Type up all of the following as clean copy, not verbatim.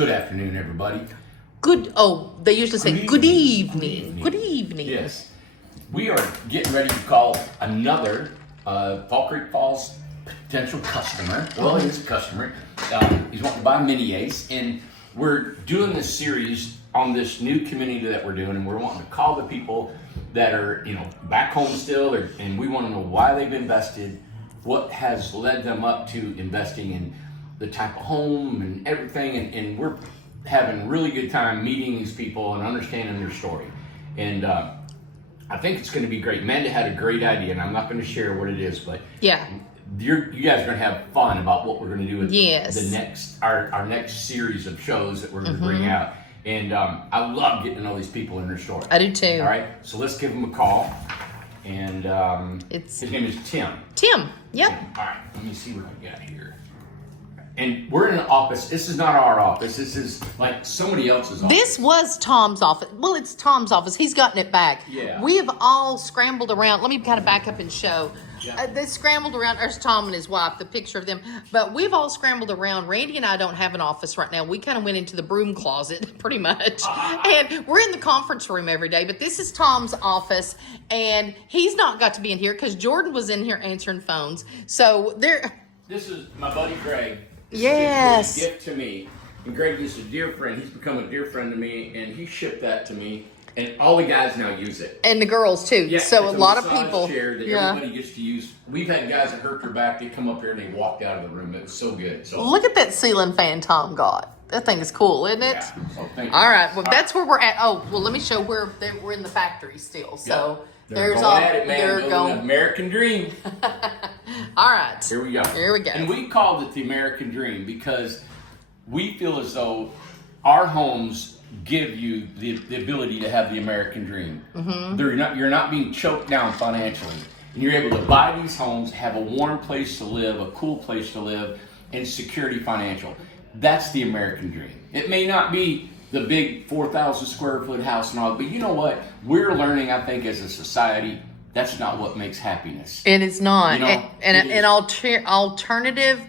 Good afternoon, everybody. They usually say good evening. Good evening. Yes. We are getting ready to call another Fall Creek Falls potential customer. Well, he is a customer. He's wanting to buy a Mini Ace, and we're doing this series on this new community that we're doing, and we're wanting to call the people that are, back home still, and we want to know why they've invested, what has led them up to investing in the type of home and everything, and we're having a really good time meeting these people and understanding their story. And I think it's going to be great. Amanda had a great idea, and I'm not going to share what it is, but Yeah. you guys are going to have fun about what we're going to do with Yes. our next series of shows that we're going to bring out. And I love getting to know these people and their story. I do too. All right, so let's give them a call. And his name is Tim. Tim. Yep. All right, let me see what I got here. And we're in an office. This is not our office. This is like somebody else's office. This was Tom's office. Well, it's Tom's office. He's gotten it back. Yeah. We have all scrambled around. Let me kind of back up and show. Yeah. They scrambled around. There's Tom and his wife, the picture of them. But we've all scrambled around. Randy and I don't have an office right now. We kind of went into the broom closet, pretty much. And we're in the conference room every day. But this is Tom's office. And he's not got to be in here because Jordan was in here answering phones. So there. This is my buddy Greg. This Yes. is a gift to me. And Greg is a dear friend. He's become a dear friend to me, and he shipped that to me. And all the guys now use it. And the girls too. Yeah, so a it's lot of massage people. chair that everybody gets to use. We've had guys that hurt their back. They come up here and they walked out of the room. It was so good. So Look at that ceiling fan Tom got. That thing is cool, isn't it? yeah. So thank you. All right. Well, that's where we're at. Oh, well, let me show where we're in the factory still. So They're there's going all. at it, man. They're Building going. an American dream. All right. Here we go. Here we go. And we called it the American Dream because we feel as though our homes give you the ability to have the American dream. Mm-hmm. You're not being choked down financially. And you're able to buy these homes, have a warm place to live, a cool place to live, and security financial. That's the American dream. It may not be the big 4,000 square foot house and all, but you know what? We're learning, I think, as a society, that's not what makes happiness. It is not. You know, and alternative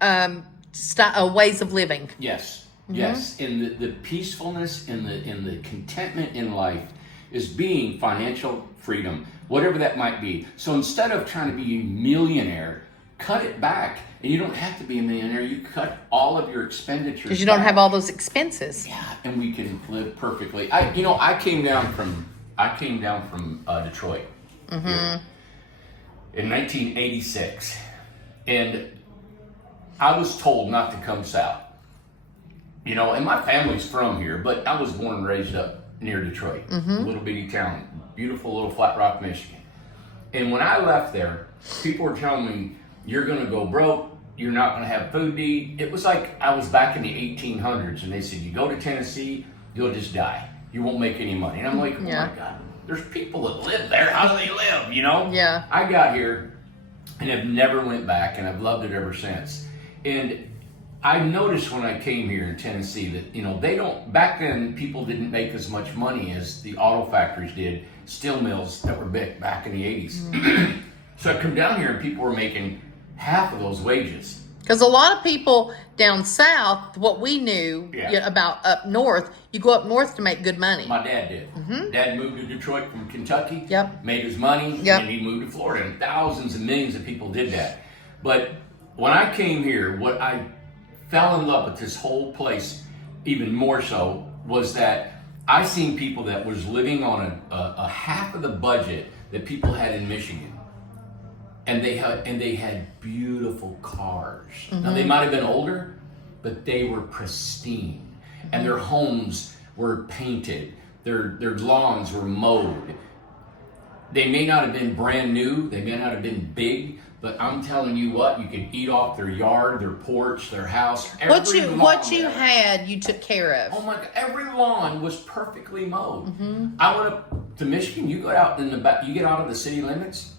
ways of living. Yes, yes. And the peacefulness and the contentment in life is being financial freedom, whatever that might be. So instead of trying to be a millionaire, cut it back. And you don't have to be a millionaire. You cut all of your expenditures Because you don't have all those expenses. Yeah, and we can live perfectly. I came down from Detroit here in 1986, and I was told not to come south. And my family's from here, but I was born and raised up near Detroit, a little bitty town, beautiful little Flat Rock, Michigan. And when I left there, people were telling me, you're going to go broke, you're not going to have food to eat. It was like I was back in the 1800s, and they said, you go to Tennessee, you'll just die. You won't make any money. And I'm like, oh my God, there's people that live there. How do they live, Yeah. I got here and have never went back, and I've loved it ever since. And I noticed when I came here in Tennessee that, they don't, back then people didn't make as much money as the auto factories did, steel mills that were big back in the 80s. So I come down here and people were making half of those wages. Because a lot of people down south, what we knew about up north, you go up north to make good money. My dad did. Dad moved to Detroit from Kentucky, made his money, and he moved to Florida. And thousands and millions of people did that. But when I came here, what I fell in love with this whole place even more so was that I seen people that was living on a half of the budget that people had in Michigan. And they had beautiful cars. Now they might have been older, but they were pristine, and their homes were painted. Their lawns were mowed. They may not have been brand new. They may not have been big, but I'm telling you what, you could eat off their yard, their porch, their house. What you had, you took care of. Oh my God! Every lawn was perfectly mowed. I went up to Michigan. You go out in the back. You get out of the city limits.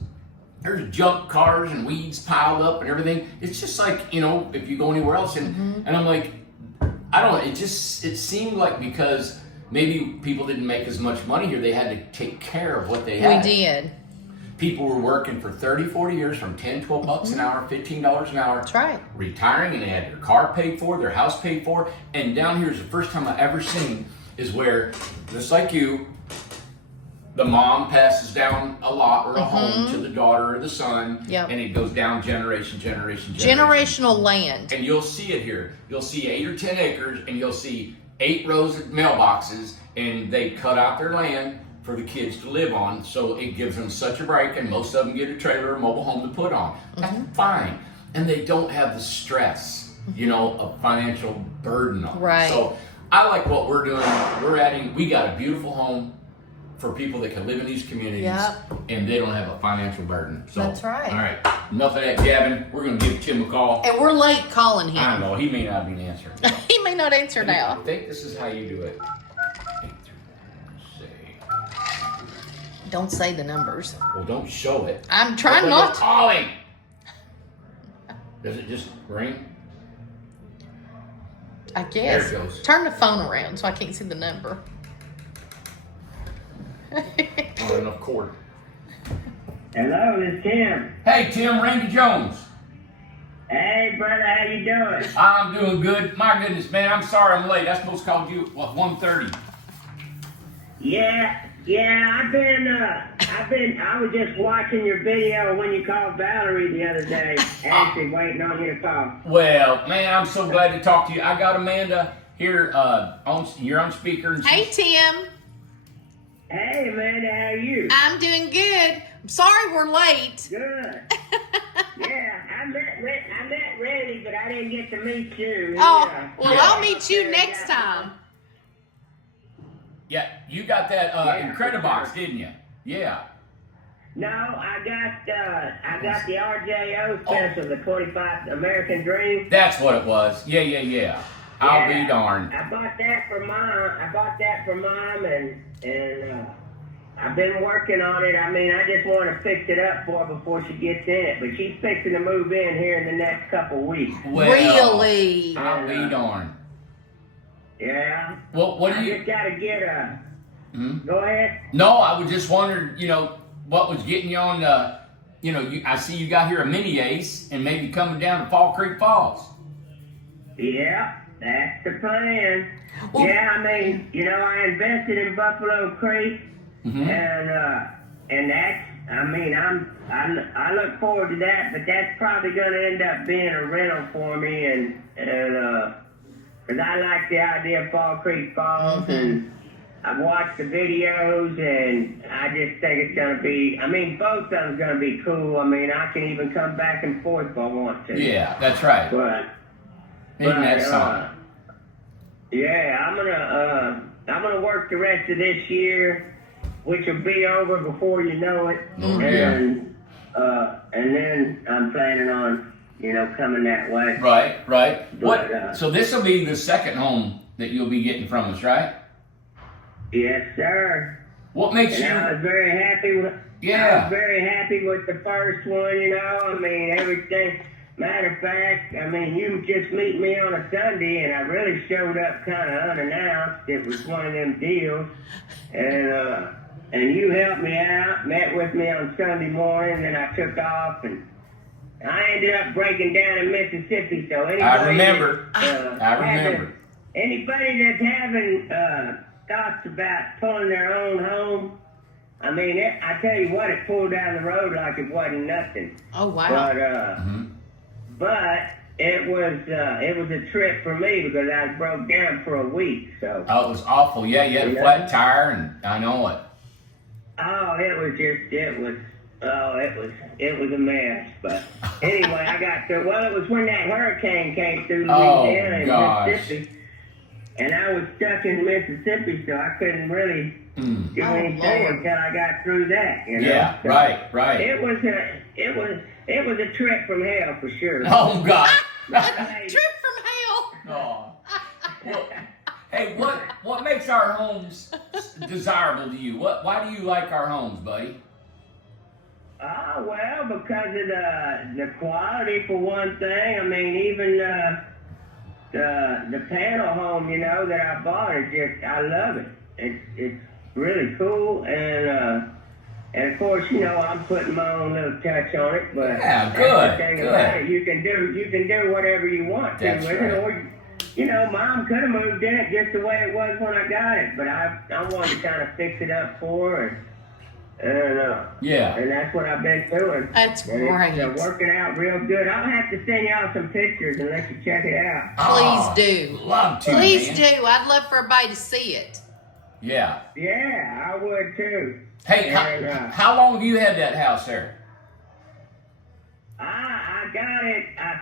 There's junk cars and weeds piled up and everything. It's just like, if you go anywhere else. And I'm like, I don't know. It seemed like because maybe people didn't make as much money here, they had to take care of what they had. We did. People were working for 30, 40 years from 10, 12 bucks an hour, $15 an hour. That's right. Retiring, and they had their car paid for, their house paid for. And down here is the first time I ever seen is where, just like you, the mom passes down a lot or a home to the daughter or the son, and it goes down generation. Generational land. And you'll see it here. You'll see 8 or 10 acres, and you'll see 8 rows of mailboxes, and they cut out their land for the kids to live on, so it gives them such a break, and most of them get a trailer or mobile home to put on. That's fine. And they don't have the stress, of financial burden on them. Right. So I like what we're doing. We got a beautiful home for people that can live in these communities, and they don't have a financial burden. So, that's right. All right, enough of that, Gavin. We're going to give Tim a call. And we're late calling him. I don't know. He may not be answering. He may not answer now. I think this is how you do it. Don't say the numbers. Well, don't show it. I'm trying not to. Calling. Does it just ring? I guess. There it goes. Turn the phone around so I can't see the number. Not enough cord. Hello, this is Tim. Hey, Tim, Randy Jones. Hey, brother, how you doing? I'm doing good. My goodness, man, I'm sorry I'm late. I supposed to call you at 1:30. Yeah, I was just watching your video when you called Valerie the other day, actually waiting on you to call. Well, man, I'm so glad to talk to you. I got Amanda here, you're on speaker. And Hey, Tim. Hey, Amanda, how are you? I'm doing good. I'm sorry we're late. Good. Yeah, I met Randy, but I didn't get to meet you. Oh, well, I'll meet you next time. Yeah, you got that Incredibox, didn't you? Yeah. No, I got the RJO special, the 25 American Dream. That's what it was. Yeah. I'll be darned. I bought that for Mom, and I've been working on it. I mean, I just want to fix it up for her before she gets in it. But she's fixing to move in here in the next couple weeks. Well, really? I'll be darned. Yeah. Well, what do you? I just got to get Go ahead. No, I was just wondering, what was getting you on. I see you got here a mini Ace, and maybe coming down to Fall Creek Falls. Yeah, that's the plan. Well, yeah, I mean, I invested in Buffalo Creek, and that's. I mean, I look forward to that, but that's probably going to end up being a rental for me, and because I like the idea of Fall Creek Falls, and I've watched the videos, and I just think it's going to be, I mean, both of them's going to be cool. I mean, I can even come back and forth if I want to. Yeah, that's right. But that song. Yeah, I'm gonna work the rest of this year, which will be over before you know it. And then I'm planning on, coming that way. Right. But, so this will be the second home that you'll be getting from us, right? Yes, sir. What makes you? I was very happy with. Yeah. I was very happy with the first one. I mean, everything. Matter of fact, I mean, you just meet me on a Sunday, and I really showed up kind of unannounced. It was one of them deals, and you helped me out, met with me on Sunday morning, and I took off, and I ended up breaking down in Mississippi. So anybody, I remember. Anybody that's having thoughts about pulling their own home, I mean, I tell you what, it pulled down the road like it wasn't nothing. Oh wow! But it was a trip for me because I was broke down for a week. So. Oh, it was awful. Yeah, you had a flat tire, and I know it. Oh, it was a mess. But anyway, I got through. Well, it was when that hurricane came through Louisiana and Mississippi, and I was stuck in Mississippi, so I couldn't really do anything until I got through that. Yeah, so right. It was a trip from hell for sure. Oh God. Trip from hell. Oh. Well, hey, what makes our homes desirable to you? Why do you like our homes, buddy? Well, because of the quality for one thing. I mean, even the panel home, that I bought, I love it. It's really cool, and And of course, you know, I'm putting my own little touch on it, but Yeah, that's good, the thing good. about it. You can do whatever you want to That's with right. it, or you know, Mom could have moved in it just the way it was when I got it, but I wanted to kind of fix it up for her, Yeah. and that's what I've been doing. That's and great. It's working out real good. I'll have to send y'all some pictures and let you check it out. Oh, Please do. Love to, Please man. do. I'd love for everybody to see it. Yeah. Yeah, I would too. Hey, And, how long have you had that house there? I got it. I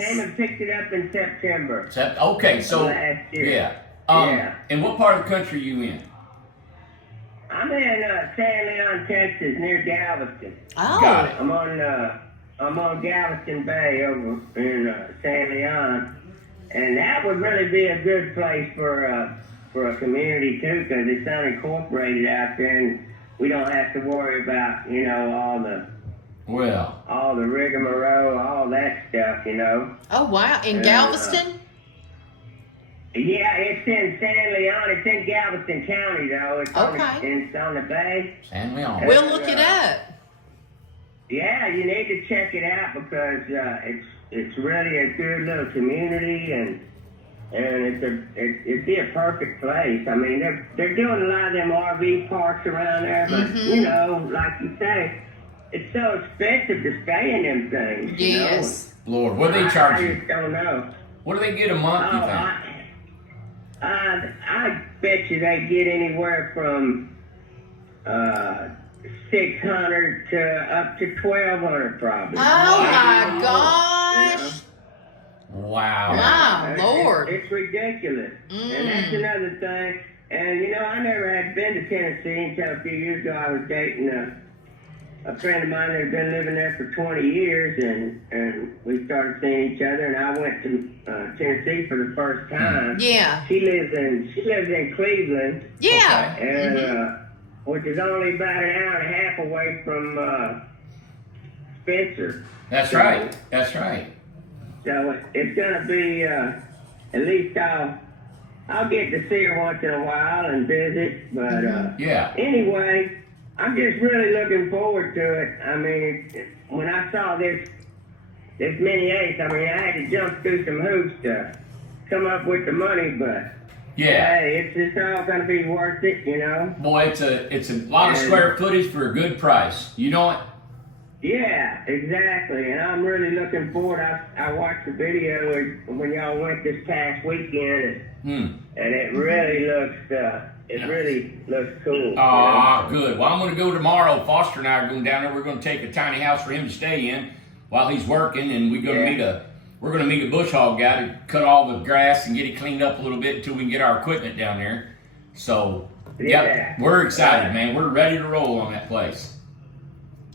came and picked it up in September. Okay, so Last year. yeah. Yeah. And what part of the country are you in? I'm in San Leon, Texas, near Galveston. Oh. Got it. I'm on Galveston Bay over in San Leon, and that would really be a good place for a community too, because it's unincorporated out there, and we don't have to worry about all the rigmarole, all that stuff, you know. Oh, wow. In Galveston? Yeah, it's in San Leon. It's in Galveston County, though. It's on the bay. San Leon. We'll look it up. Yeah, you need to check it out because it's really a good little community, and it'd be a perfect place. I mean, they're doing a lot of them RV parks around there, but you know, like you say, it's so expensive to stay in them things. Yes. You know? Lord, what do they charge I you? just don't know. What do they get a month, you think? I bet you they get anywhere from $600 to up to $1,200 probably. Oh, my gosh. Wow. My Lord. It's ridiculous. And that's another thing. And, you know, I never had been to Tennessee until a few years ago. I was dating a friend of mine that had been living there for 20 years, and we started seeing each other, and I went to Tennessee for the first time. Yeah. She lives in Cleveland. Yeah. And, which is only about an hour and a half away from Spencer. That's right. That's right. So it's gonna be at least I'll get to see her once in a while and visit. But Yeah. anyway, I'm just really looking forward to it. I mean, when I saw this mini ace, I mean, I had to jump through some hoops to come up with the money, but Yeah. hey, it's all gonna be worth it, you know. Boy, it's a lot of square footage for a good price. You know what? Yeah, exactly. And I'm really looking forward. I watched the video when y'all went this past weekend, and it really looks cool. Ah, good. Well, I'm going to go tomorrow. Foster and I are going down there. We're going to take a tiny house for him to stay in while he's working, and we're going to meet a bush hog guy to cut all the grass and get it cleaned up a little bit until we can get our equipment down there. So, Yeah. we're excited, man. We're ready to roll on that place.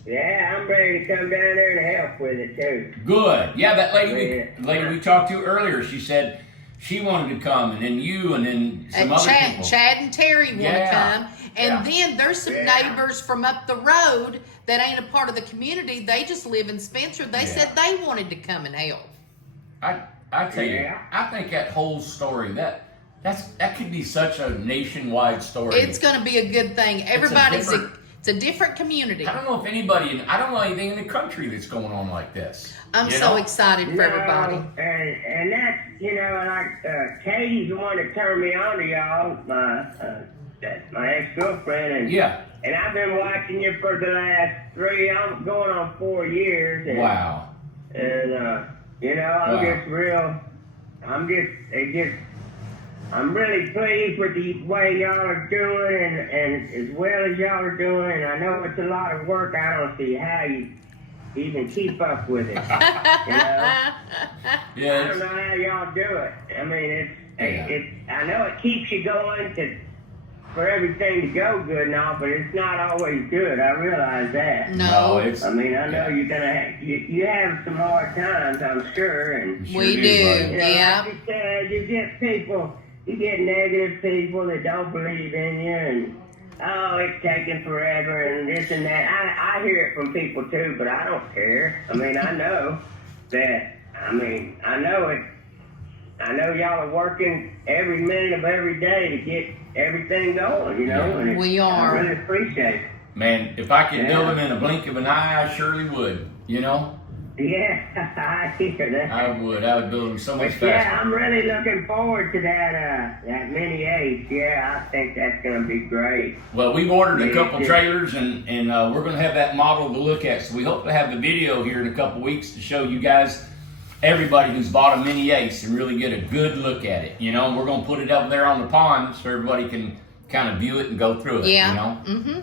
Yeah, I'm ready to come down there and help with it too. Good. Yeah, that lady we talked to earlier, she said she wanted to come, and then you, and then some other people. Chad and Terry want to come. And then there's some Yeah. neighbors from up the road that ain't a part of the community. They just live in Spencer. They said they wanted to come and help. I tell you, I think that whole story, that could be such a nationwide story. It's going to be a good thing. It's a different community. I don't know anything in the country that's going on like this. I'm so excited for everybody. And that's, you know, like Katie's the one that turned me on to y'all, my ex-girlfriend, and I've been watching you for the last I'm going on 4 years. And, Wow. And you know, I'm really pleased with the way y'all are doing, and as well as y'all are doing. And I know it's a lot of work. I don't see how you even keep up with it. You know? I don't know how y'all do it. I mean, I know it keeps you going for everything to go good and all, but it's not always good. I realize that. No, I mean, I know you're gonna you have some hard times, I'm sure, and we do. you know, like you said, you get negative people that don't believe in you, and it's taking forever and this and that. I hear it from people too, but I don't care. I mean, I know that. I mean, I know it. I know y'all are working every minute of every day to get everything going, you know. And we are. I really appreciate it. Man, if I could build them in a blink of an eye, I surely would. You know? Yeah, I hear that. I would build them so much faster. Yeah, I'm really looking forward to that Mini Ace. Yeah, I think that's gonna be great. Well, we've ordered a couple trailers, and we're going to have that model to look at. So we hope to have the video here in a couple weeks to show you guys, everybody who's bought a Mini Ace, and really get a good look at it. You know, we're going to put it up there on the pond so everybody can kind of view it and go through it. Yeah. You know. Mm-hmm.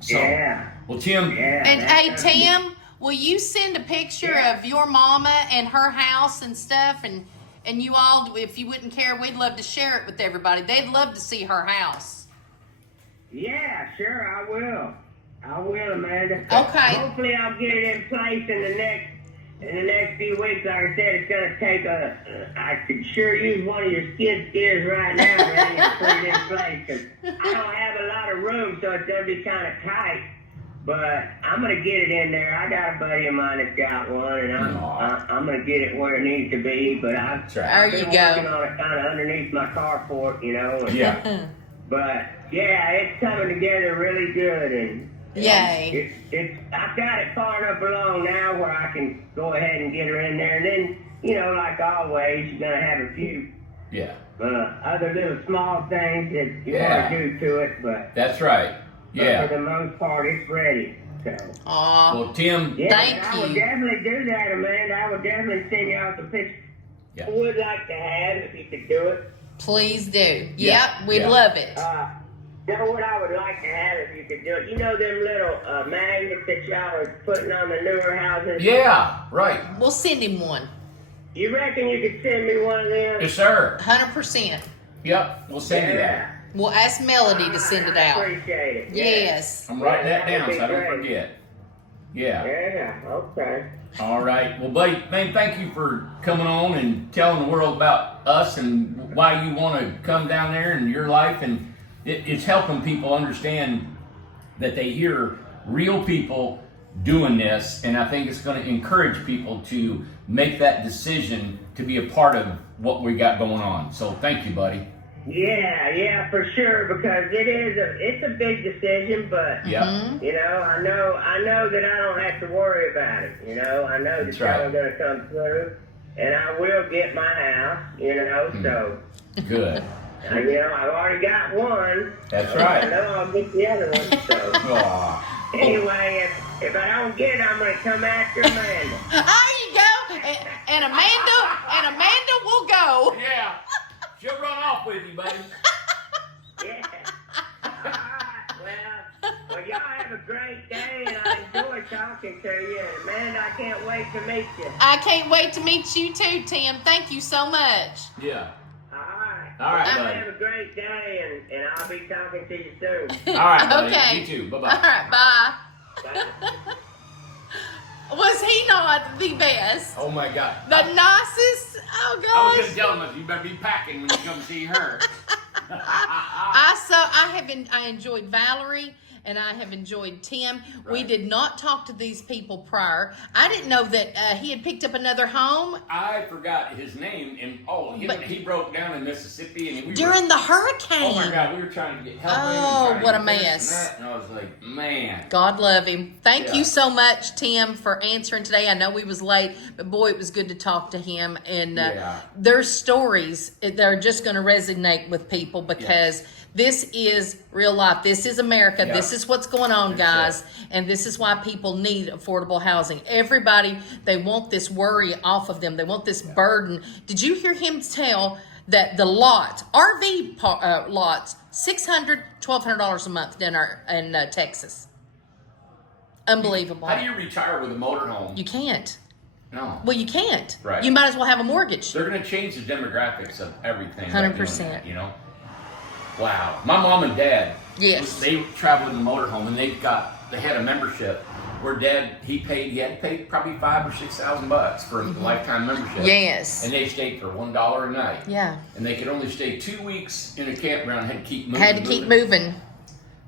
So, yeah. Well, Tim. Yeah. And hey, Tim, will you send a picture of your mama and her house and stuff, and you all, if you wouldn't care, we'd love to share it with everybody. They'd love to see her house. Yeah, sure, I will. I will, Amanda. Okay. Hopefully, I'll get it in place in the next few weeks. Like I said, it's gonna take I could sure use one of your skid steers right now, ready to put it in place. 'Cause I don't have a lot of room, so it's gonna be kind of tight. But I'm gonna get it in there. I got a buddy of mine that's got one, and I'm gonna get it where it needs to be. But I've There been you working go. on it kind of underneath my carport, you know. And, Yeah. But yeah, it's coming together really good, and Yay. I've got it far enough along now where I can go ahead and get her in there. And then, you know, like always, you're gonna have a few Yeah. other little small things that you want to do to it, but That's right. Yeah. for the most part, it's ready. So. Aw. Well, Tim. Yeah, Thank I would you. definitely do that, Amanda. I would definitely send you out the pictures. Yeah. I would like to have if you could do it. Please do. Yeah. Yep, we'd Yeah. love it. You know what I would like to have if you could do it? You know them little magnets that y'all are putting on the newer houses? Yeah. Right. We'll send him one. You reckon you could send me one of them? Yes, sir. 100%. Yep. We'll send you that. We'll ask Melody to send it I out. appreciate it. Yeah. Yes. I'm writing that Yeah, down that'd so I be don't great. forget. Yeah. Yeah, okay. All right. Well, buddy, man, thank you for coming on and telling the world about us and why you want to come down there in your life. And it's helping people understand that they hear real people doing this. And I think it's going to encourage people to make that decision to be a part of what we got going on. So thank you, buddy. Yeah, for sure, because it's a big decision, but Yeah. you know, I know that I don't have to worry about it. You know, I know That's that right. y'all are gonna come through, and I will get my house. You know, so Good. you know, I've already got one. That's I right. know I'll get the other one. So Aw. anyway, if I don't get it, I'm gonna come after Amanda. There you go. And Amanda will go. Yeah. She'll run off with you, buddy. Yeah. All right. Well, y'all have a great day, and I enjoy talking to you. And Amanda, I can't wait to meet you. I can't wait to meet you too, Tim. Thank you so much. Yeah. All right. All right, Y'all buddy. have a great day, and I'll be talking to you soon. All right, buddy. Okay. You too. Bye-bye. All right, bye. Bye. Was he not the best? Oh, my God. The nicest? Oh, I was going gosh. to tell him, you better be packing when you come see her. I enjoyed Valerie and I have enjoyed Tim. We did not talk to these people prior. I didn't know that he had picked up another home I forgot his name, and he broke down in Mississippi, and during the hurricane. Oh my God, we were trying to get help. Oh, him, what a trying to get this mess. And I was like, man. God love him. Thank Yeah. you so much, Tim, for answering today. I know we was late, but boy, it was good to talk to him. And Yeah. their stories, they're just going to resonate with people because this is real life. This is America. Yeah. This is what's going on, guys. And this is why people need affordable housing. Everybody, they want this worry off of them. They want this burden. Did you hear him tell that the RV lots, $600, $1,200 a month down in Texas? Unbelievable. How do you retire with a motorhome? You can't. No. Well, you can't. Right. You might as well have a mortgage. They're going to change the demographics of everything. by 100%. doing that, you know? Wow. My mom and dad, Yes. they traveled in the motorhome, and they had a membership where Dad, he had to pay probably $5,000 or $6,000 for a lifetime membership. Yes. And they stayed for $1 a night. Yeah. And they could only stay 2 weeks in a campground and had to keep moving. Had to keep moving.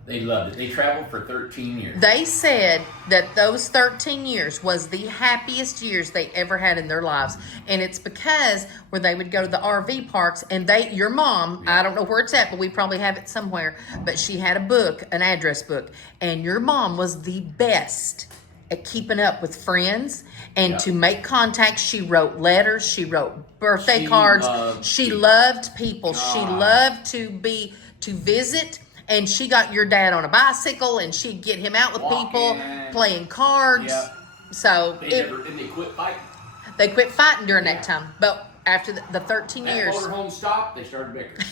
They loved it. They traveled for 13 years. They said that those 13 years was the happiest years they ever had in their lives. And it's because where they would go to the RV parks and your mom, I don't know where it's at, but we probably have it somewhere, but she had a book, an address book. And your mom was the best at keeping up with friends and to make contacts. She wrote letters. She wrote birthday cards. She loved people. God. She loved to visit. And she got your dad on a bicycle, and she'd get him out with people, playing cards. Yep. So and they quit fighting. They quit fighting during that time. But after the 13 years. That motorhome stopped, they started bickering.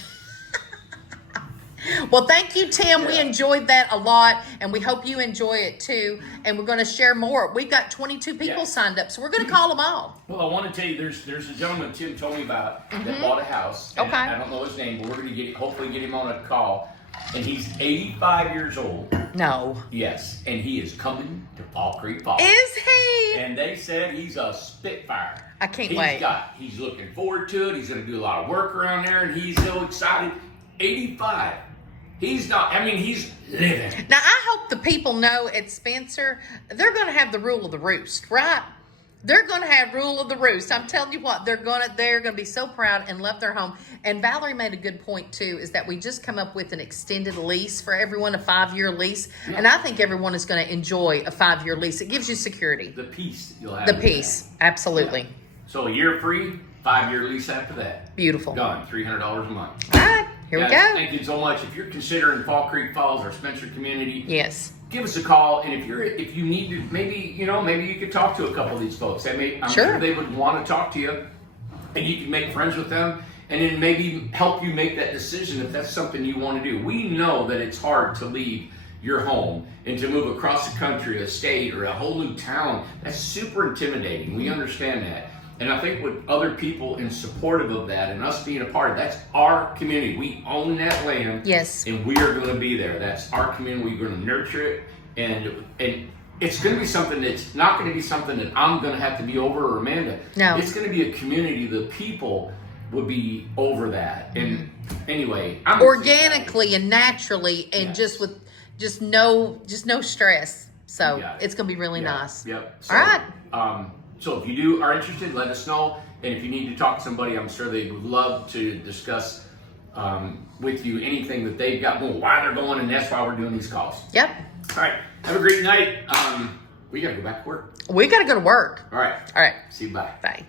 Well, thank you, Tim. Yeah. We enjoyed that a lot, and we hope you enjoy it too. And we're going to share more. We've got 22 people signed up, so we're going to call them all. Well, I want to tell you, there's a gentleman Tim told me about that bought a house. Okay. I don't know his name, but we're going to hopefully get him on a call. And he's 85 years old. No. Yes, and he is coming to Fall Creek Falls. Is he? And they said he's a spitfire. I can't wait. He's looking forward to it. He's going to do a lot of work around there, and he's so excited. 85. He's living. Now, I hope the people know at Spencer, they're going to have the rule of the roost, right? They're going to have rule of the roost. I'm telling you what, they're going to be so proud and love their home. And Valerie made a good point too, is that we just come up with an extended lease for everyone, a 5-year lease. Yeah. And I think everyone is going to enjoy a 5-year lease. It gives you security. The peace you'll have. The peace, absolutely. Yeah. So a year free, 5-year lease after that. Beautiful. Done. $300 a month. All right, here we go. Thank you so much. If you're considering Fall Creek Falls or Spencer community, yes, give us a call. And if you need to, maybe you could talk to a couple of these folks. I'm sure they would want to talk to you, and you can make friends with them, and then maybe help you make that decision if that's something you want to do. We know that it's hard to leave your home and to move across the country, a state, or a whole new town. That's super intimidating. We understand that. And I think with other people in supportive of that and us being a part of that's our community. We own that land. Yes. And we are going to be there. That's our community. We're going to nurture it. And it's going to be something that's not going to be something that I'm going to have to be over or Amanda. No. It's going to be a community. The people would be over that. And anyway, I'm organically and naturally and just with no stress. So it's going to be really nice. Yep. So, all right. So if you are interested, let us know. And if you need to talk to somebody, I'm sure they would love to discuss with you anything that they've got going, why they're going, and that's why we're doing these calls. Yep. All right. Have a great night. We got to go back to work. We got to go to work. All right. All right. See you. Bye. Bye.